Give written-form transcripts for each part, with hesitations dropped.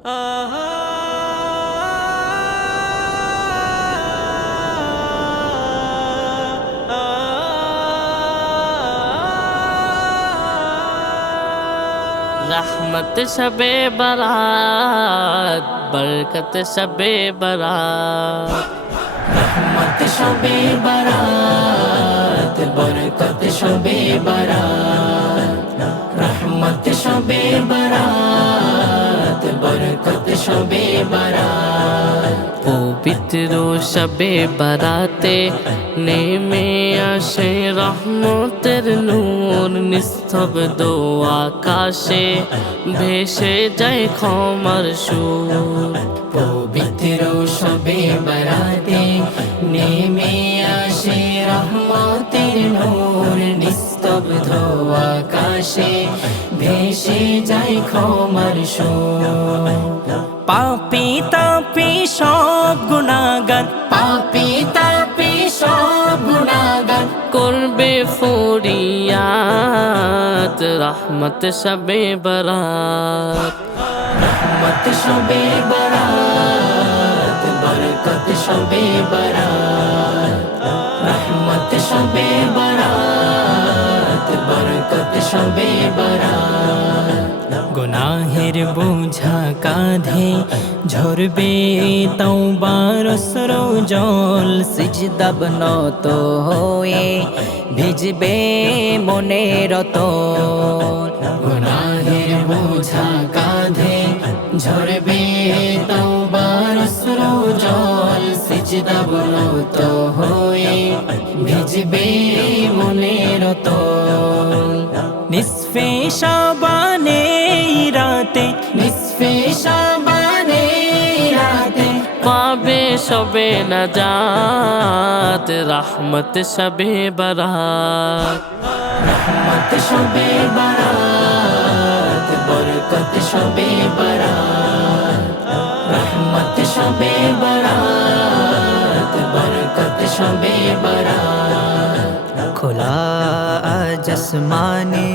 रहमत शबे बरात, बरकत शबे बरात। रहमत शबे बरात, बरकत शबे बरात। रहमत शबे बरात, बरकत शबे बरात। পবিত্র শবে বরাতে নেমে আসে রহমতের নূর, নিস্তব্ধ আকাশে ভেসে যায় ক্ষমার সুর। পবিত্র শবে বরাতে নেমে আসে রহমতের নূর, নিস্তব্ধ আকাশে ভেসে যায় ক্ষমার সুর। পাপী তাপী সব গুনাহগার, পাপী তাপী সব গুনাহগার করবে ফরিয়াদ, রহমত শবে বরাত। रहमत शबे बरात, बरकत शबे बरात। रहमत शबे बरात, बरकत शबे बरात। গুনাহের বোঝা কাঁধে ঝরবে তওবার অশ্রু জল, সিজদা নত হয়ে ভিজবে মনের তল। গুনাহের বোঝা কাঁধে ঝরবে তওবার অশ্রু জল, সিজদা নত হয়ে ভিজবে মনের তল। নিসফে শাবানে রাতে, নিসফে শাবানে রাতে পাবে সবে নাজাত, রহমত শবে বরাত। रहमत शबे बरात, बरकत शबे बरात। रहमत शबे बरात, बरकत शबे बरात। খোলা আজ আসমানে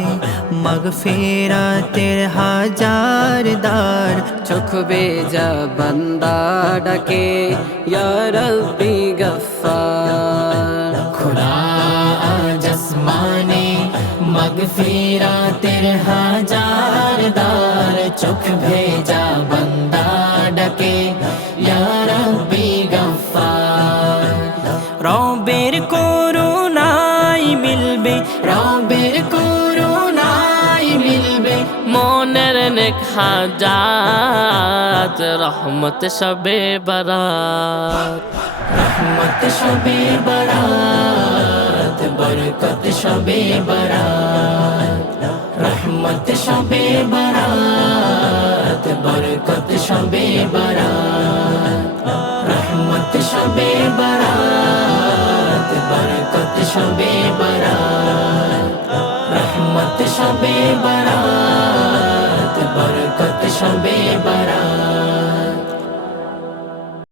মাগফিরাতের হাজার দ্বার, চোখ বেজা বান্দা ডাকে ইয়া রব্বি গফফার। खुदा आज आसमाने मगफिरातेर हजार दार, चोख भेजा बंदा डके या रब्बी गफ्फार। রবের করুণায় মিলবে, রবের করুণায় মিলবে মনের নেক হাজাত, রহমত শবে বরাত। रहमत शबे बरात, बरकत शबे बरात। रहमत शबे बरात, बरकत शबे बरात। रहमत शबे बरात, बरकत शबे बरात। रहमत शबे बरात, बरकत शबे बरात।